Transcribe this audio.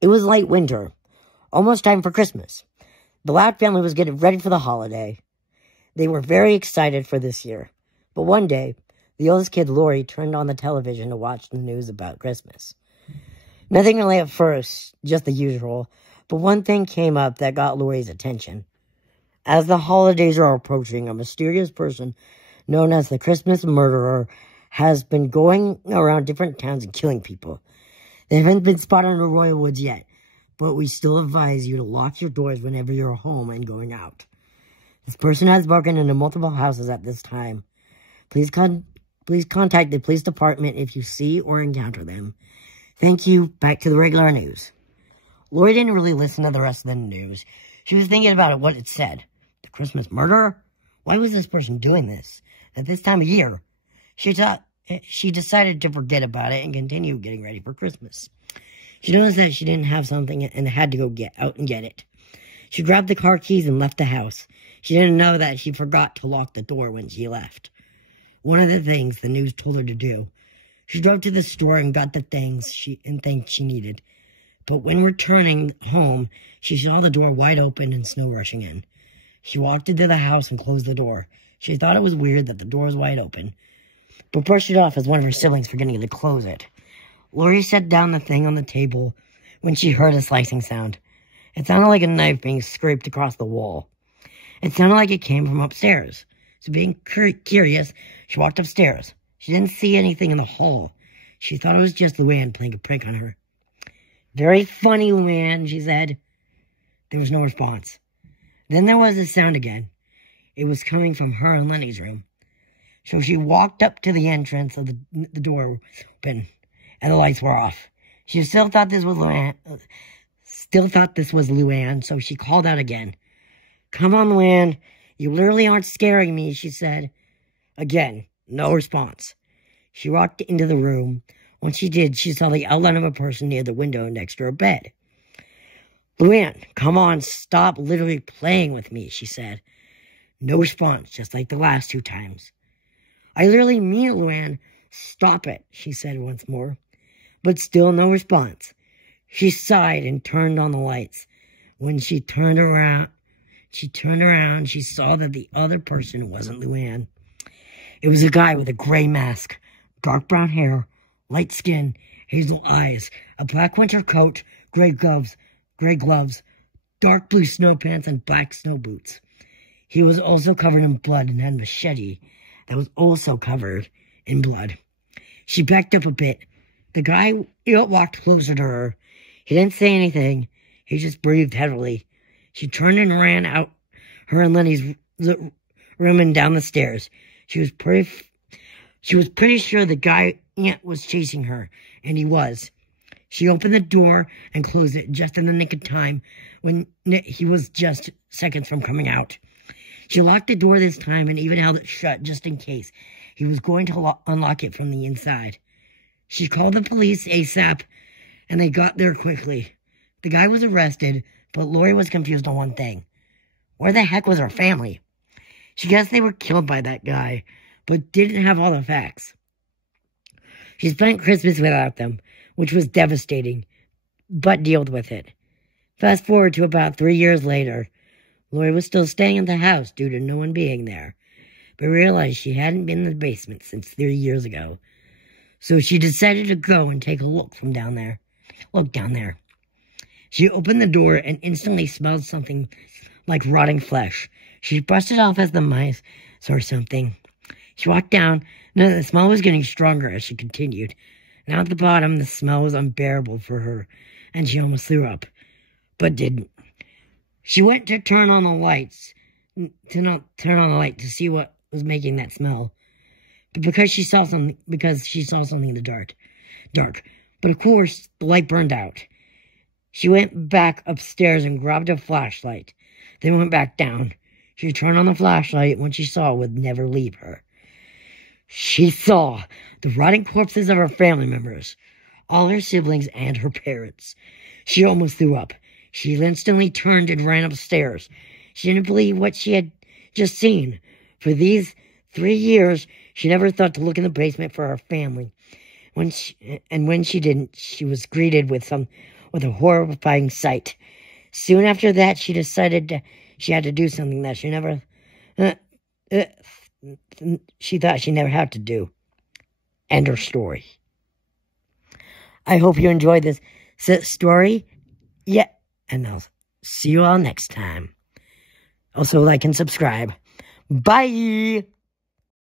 It was late winter, almost time for Christmas. The Loud family was getting ready for the holiday. They were very excited for this year. But one day, the oldest kid, Lori, turned on the television to watch the news about Christmas. Nothing really at first, just the usual, but one thing came up that got Lori's attention. As the holidays are approaching, a mysterious person known as the Christmas Murderer has been going around different towns and killing people. They haven't been spotted in the Royal Woods yet, but we still advise you to lock your doors whenever you're home and going out. This person has broken into multiple houses at this time. Please contact the police department if you see or encounter them. Thank you. Back to the regular news. Lori didn't really listen to the rest of the news. She was thinking about what it said. The Christmas murderer? Why was this person doing this at this time of year? She decided to forget about it and continue getting ready for Christmas. She noticed that she didn't have something and had to go get out and get it. She grabbed the car keys and left the house. She didn't know that she forgot to lock the door when she left. One of the things the news told her to do. She drove to the store and got the things she needed. But when returning home, she saw the door wide open and snow rushing in. She walked into the house and closed the door. She thought it was weird that the door was wide open, but brushed it off as one of her siblings forgetting to close it. Lori set down the thing on the table when she heard a slicing sound. It sounded like a knife being scraped across the wall. It sounded like it came from upstairs. So being curious, she walked upstairs. She didn't see anything in the hall. She thought it was just Luann playing a prank on her. "Very funny, Luann," she said. There was no response. Then there was a sound again. It was coming from her and Lenny's room. So she walked up to the entrance of the door open, and the lights were off. She still thought this was Luann, so she called out again. "Come on, Luann. You literally aren't scaring me," she said. Again, no response. She walked into the room. When she did, she saw the outline of a person near the window next to her bed. "Luann, come on, stop literally playing with me," she said. No response, just like the last two times. "I literally mean it, Luann. Stop it," she said once more. But still no response. She sighed and turned on the lights. When she turned around, she saw that the other person wasn't Luann. It was a guy with a gray mask, dark brown hair, light skin, hazel eyes, a black winter coat, gray gloves, dark blue snow pants, and black snow boots. He was also covered in blood and had a machete that was also covered in blood. She backed up a bit. The guy walked closer to her. He didn't say anything. He just breathed heavily. She turned and ran out her and Lenny's room and down the stairs. She was pretty sure the guy was chasing her, and he was. She opened the door and closed it just in the nick of time when he was just seconds from coming out. She locked the door this time and even held it shut just in case he was going to unlock it from the inside. She called the police ASAP, and they got there quickly. The guy was arrested, but Lori was confused on one thing. Where the heck was her family? She guessed they were killed by that guy, but didn't have all the facts. She spent Christmas without them, which was devastating, but dealt with it. Fast forward to about 3 years later. Lori was still staying in the house due to no one being there, but realized she hadn't been in the basement since 3 years ago. So she decided to go and take a look from down there. Look down there. She opened the door and instantly smelled something like rotting flesh. She brushed it off as the mice or something. She walked down. No, the smell was getting stronger as she continued. Now at the bottom, the smell was unbearable for her, and she almost threw up, but didn't. She went to turn on the lights, to see what was making that smell, but because she saw something in the dark. But of course, the light burned out. She went back upstairs and grabbed a flashlight, then went back down. She turned on the flashlight when she saw it would never leave her. She saw the rotting corpses of her family members, all her siblings and her parents. She almost threw up. She instantly turned and ran upstairs. She didn't believe what she had just seen. For these 3 years, she never thought to look in the basement for her family. When she didn't, she was greeted with with a horrifying sight. Soon after that, she decided she had to do something that she never... she thought she never had to do. End her story. I hope you enjoyed this story. Yeah, and I'll see you all next time. Also, like and subscribe. Bye!